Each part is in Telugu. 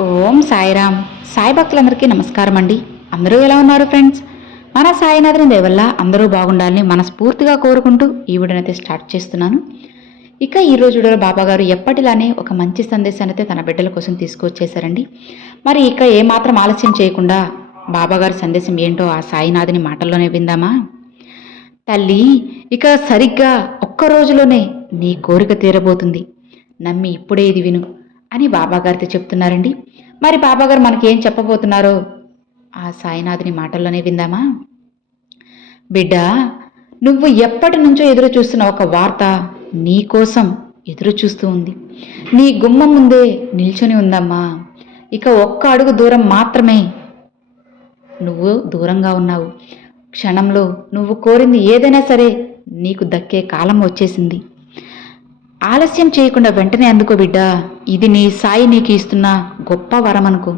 ఓం సాయిరామ్. సాయి భక్తులందరికీ నమస్కారం అండి. అందరూ ఎలా ఉన్నారు ఫ్రెండ్స్? మన సాయినాథుని దేవల్ల అందరూ బాగుండాలని మనస్ఫూర్తిగా కోరుకుంటూ ఈ వీడియోనైతే స్టార్ట్ చేస్తున్నాను. ఇక ఈరోజు వీడియోలో బాబాగారు ఎప్పటిలానే ఒక మంచి సందేశాన్ని అయితే తన బిడ్డల కోసం తీసుకొచ్చేసారండి మరి ఇక ఏమాత్రం ఆలస్యం చేయకుండా బాబాగారి సందేశం ఏంటో ఆ సాయినాథుని మాటల్లోనే విందామా? తల్లి ఇక సరిగ్గా ఒక్క రోజులోనే నీ కోరిక తీరబోతుంది. నమ్మి ఇప్పుడే ఇది విను. అని బాబాగారితో చెప్తున్నారండి. మరి బాబాగారు మనకేం చెప్పబోతున్నారో? ఆ సాయినాథుని మాటల్లోనే విందామా? బిడ్డ నువ్వు ఎప్పటి నుంచో ఎదురు చూస్తున్న ఒక వార్త నీకోసం ఎదురు చూస్తూ ఉంది. నీ గుమ్మం ముందే నిల్చొని ఉందమ్మా. ఇక ఒక్క అడుగు దూరం మాత్రమే నువ్వు దూరంగా ఉన్నావు. క్షణంలో నువ్వు కోరింది ఏదైనా సరే నీకు దక్కే కాలం వచ్చేసింది. ఆలస్యం చేయకుండా వెంటనే అందుకో బిడ్డా ఇది నీ సాయి నీకు ఇస్తున్న గొప్ప వరం అనుకో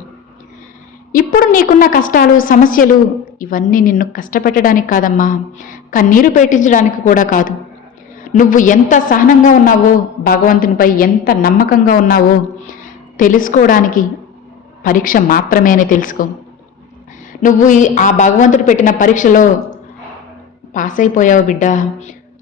ఇప్పుడు నీకున్న కష్టాలు సమస్యలు ఇవన్నీ నిన్ను కష్టపెట్టడానికి కాదమ్మా కన్నీరు పెట్టించడానికి కూడా కాదు. నువ్వు ఎంత సహనంగా ఉన్నావో భగవంతునిపై ఎంత నమ్మకంగా ఉన్నావో తెలుసుకోవడానికి పరీక్ష మాత్రమే అని తెలుసుకో. నువ్వు ఈ- ఆ భగవంతుడు పెట్టిన పరీక్షలో పాస్ అయిపోయావు బిడ్డ.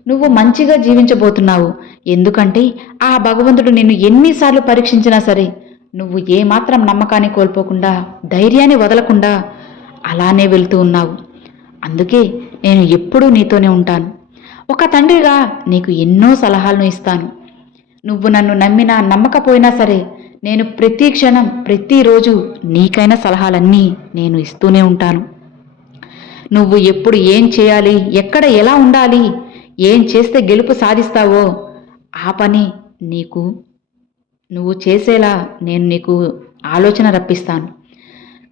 నువ్వు మంచిగా జీవించబోతున్నావు. ఎందుకంటే ఆ భగవంతుడు నిన్ను ఎన్నిసార్లు పరీక్షించినా సరే నువ్వు ఏమాత్రం నమ్మకాన్ని కోల్పోకుండా ధైర్యాన్ని వదలకుండా అలానే వెళ్తూ ఉన్నావు. అందుకే నేను ఎప్పుడూ నీతోనే ఉంటాను. ఒక తండ్రిగా నీకు ఎన్నో సలహాలను ఇస్తాను. నువ్వు నన్ను నమ్మినా నమ్మకపోయినా సరే నేను ప్రతి క్షణం ప్రతిరోజు నీకైన సలహాలన్నీ నేను ఇస్తూనే ఉంటాను. నువ్వు ఎప్పుడు ఏం చేయాలి ఎక్కడ ఎలా ఉండాలి ఏం చేస్తే గెలుపు సాధిస్తావో ఆ పని నీకు నువ్వు చేసేలా నేను నీకు ఆలోచన రప్పిస్తాను.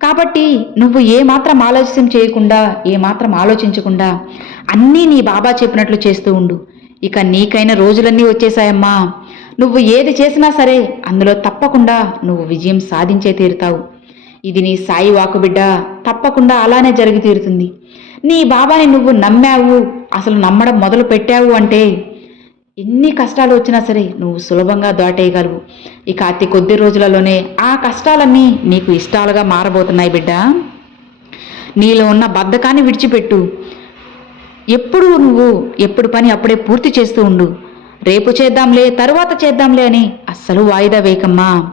కాబట్టి నువ్వు ఏమాత్రం ఆలోచన చేయకుండా ఏమాత్రం ఆలోచించకుండా అన్నీ నీ బాబా చెప్పినట్లు చేస్తూ ఉండు. ఇక నీకైన రోజులన్నీ వచ్చేసాయమ్మా నువ్వు ఏది చేసినా సరే అందులో తప్పకుండా నువ్వు విజయం సాధించే తీరుతావు. ఇది నీ సాయి వాకు బిడ్డ తప్పకుండా అలానే జరిగి తీరుతుంది. నీ బాబాని నువ్వు నమ్మావు అసలు నమ్మడం మొదలు పెట్టావు అంటే ఎన్ని కష్టాలు వచ్చినా సరే నువ్వు సులభంగా దాటేయగలవు. ఇక అతి కొద్ది రోజులలోనే ఆ కష్టాలన్నీ నీకు ఇష్టాలుగా మారబోతున్నాయి బిడ్డ. నీలో ఉన్న బద్ధకాన్ని విడిచిపెట్టు. ఎప్పుడు నువ్వు ఎప్పుడు పని అప్పుడే పూర్తి చేస్తూ ఉండు. రేపు చేద్దాంలే తరువాత చేద్దాంలే అని అస్సలు వాయిదా వేయకమ్మా.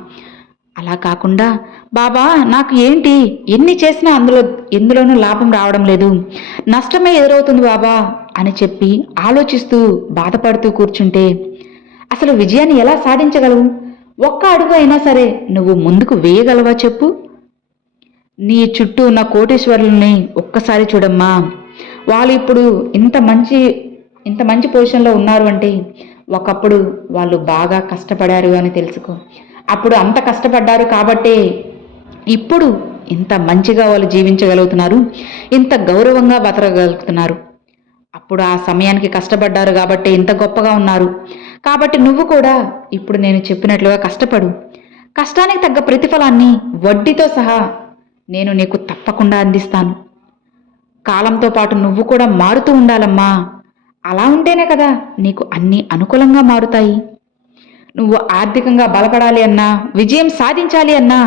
అలా కాకుండా బాబా నాకు ఏంటి? ఎన్ని చేసినా అందులో ఎందులోనూ లాభం రావడం లేదు. నష్టమే ఎదురవుతుంది బాబా. అని చెప్పి ఆలోచిస్తూ బాధపడుతూ కూర్చుంటే అసలు విజయాన్ని ఎలా సాధించగలవు? ఒక్క అడుగు అయినా సరే నువ్వు ముందుకు వేయగలవా చెప్పు? నీ చుట్టూ ఉన్న కోటేశ్వరుల్ని ఒక్కసారి చూడమ్మా. వాళ్ళు ఇప్పుడు ఇంత మంచి ఇంత మంచి పొజిషన్లో ఉన్నారు అంటే ఒకప్పుడు వాళ్ళు బాగా కష్టపడారు అని తెలుసుకో. అప్పుడు అంత కష్టపడ్డారు కాబట్టే ఇప్పుడు ఇంత మంచిగా వాళ్ళు జీవించగలుగుతున్నారు. ఇంత గౌరవంగా బతకగలుగుతున్నారు. అప్పుడు ఆ సమయానికి కష్టపడ్డారు కాబట్టి ఇంత గొప్పగా ఉన్నారు. కాబట్టి నువ్వు కూడా ఇప్పుడు నేను చెప్పినట్లుగా కష్టపడు. కష్టానికి తగ్గ ప్రతిఫలాన్ని వడ్డీతో సహా నేను నీకు తప్పకుండా అందిస్తాను. కాలంతో పాటు నువ్వు కూడా మారుతూ ఉండాలమ్మా. అలా ఉంటేనే కదా నీకు అన్నీ అనుకూలంగా మారుతాయి. నువ్వు ఆర్థికంగా బలపడాలి అన్నా విజయం సాధించాలి అన్నా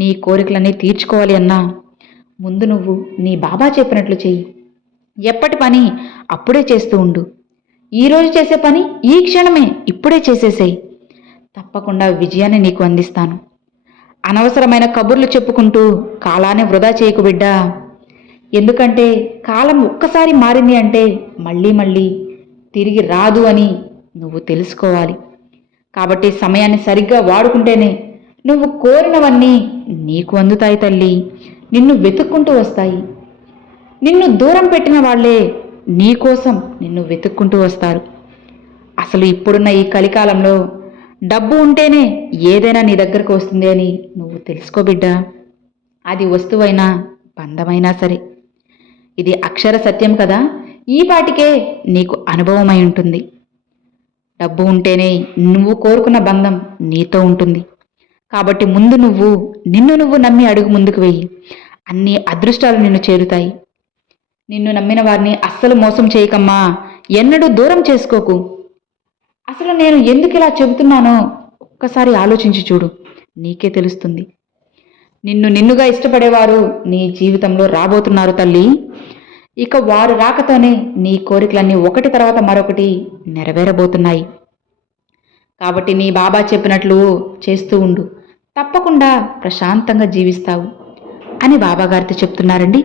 నీ కోరికలన్నీ తీర్చుకోవాలి అన్నా ముందు నువ్వు నీ బాబా చెప్పినట్లు చెయ్యి. ఎప్పటి పని అప్పుడే చేస్తూ ఉండు. ఈరోజు చేసే పని ఈ క్షణమే ఇప్పుడే చేసేసేయి. తప్పకుండా విజయాన్ని నీకు అందిస్తాను. అనవసరమైన కబుర్లు చెప్పుకుంటూ కాలాన్ని వృధా చేయకు బిడ్డా. ఎందుకంటే కాలం ఒక్కసారి మారింది అంటే మళ్ళీ మళ్ళీ తిరిగి రాదు అని నువ్వు తెలుసుకోవాలి. కాబట్టి సమయాన్ని సరిగ్గా వాడుకుంటేనే నువ్వు కోరినవన్నీ నీకు అందుతాయి తల్లి. నిన్ను వెతుక్కుంటూ వస్తాయి. నిన్ను దూరం పెట్టిన వాళ్ళే నీ కోసం నిన్ను వెతుక్కుంటూ వస్తారు. అసలు ఇప్పుడున్న ఈ కలికాలంలో డబ్బు ఉంటేనే ఏదైనా నీ దగ్గరకు వస్తుంది అని నువ్వు తెలుసుకో బిడ్డా. అది వస్తువైనా బంధమైనా సరే. ఇది అక్షర సత్యం కదా. ఈ పాటికే నీకు అనుభవమై ఉంటుంది. డబ్బు ఉంటేనే నువ్వు కోరుకున్న బంధం నీతో ఉంటుంది. కాబట్టి ముందు నువ్వు నిన్ను నువ్వు నమ్మి అడుగు ముందుకు వెయ్యి అన్ని అదృష్టాలు నిన్ను చేరుతాయి. నిన్ను నమ్మిన వారిని అస్సలు మోసం చేయకమ్మా. ఎన్నడూ దూరం చేసుకోకు. అసలు నేను ఎందుకు ఇలా చెబుతున్నానో ఒక్కసారి ఆలోచించి చూడు. నీకే తెలుస్తుంది. నిన్ను నిన్నుగా ఇష్టపడేవారు నీ జీవితంలో రాబోతున్నారు తల్లి. ఇక వారు రాకతోనే నీ కోరికలన్నీ ఒకటి తర్వాత మరొకటి నెరవేరబోతున్నాయి. కాబట్టి నీ బాబా చెప్పినట్లు చేస్తూ ఉండు. తప్పకుండా ప్రశాంతంగా జీవిస్తావు అని బాబాగారితో చెప్తున్నారండి.